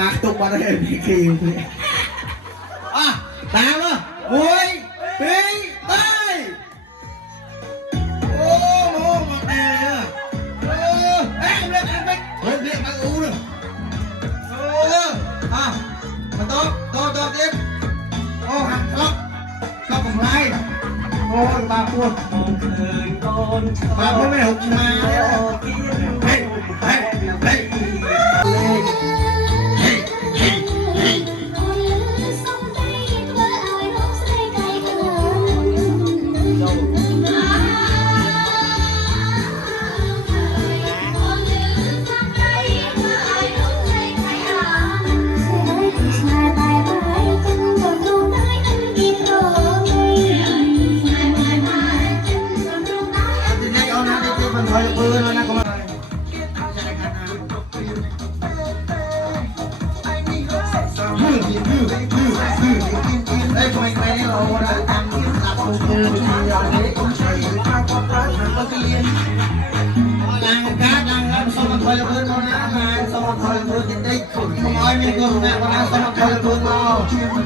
มาตุกมาได้พี่คีอ่ะตามวะมวยปีใต้โอ้โหมาแน่เลยเออเอ๊ะเรียกอะไรไปเฮ้ยเรียกมาอูเลยเอออ่ะมาโต๊ะเด็กโอ้หักล็อกของไรโอ้ยบาปวดบาปไม่หกมาเฮ้ยเฮ้ยเฮ้ยHãy subscribe cho kênh Ghiền Mì Gõ để không bỏ lỡ những video hấp dẫn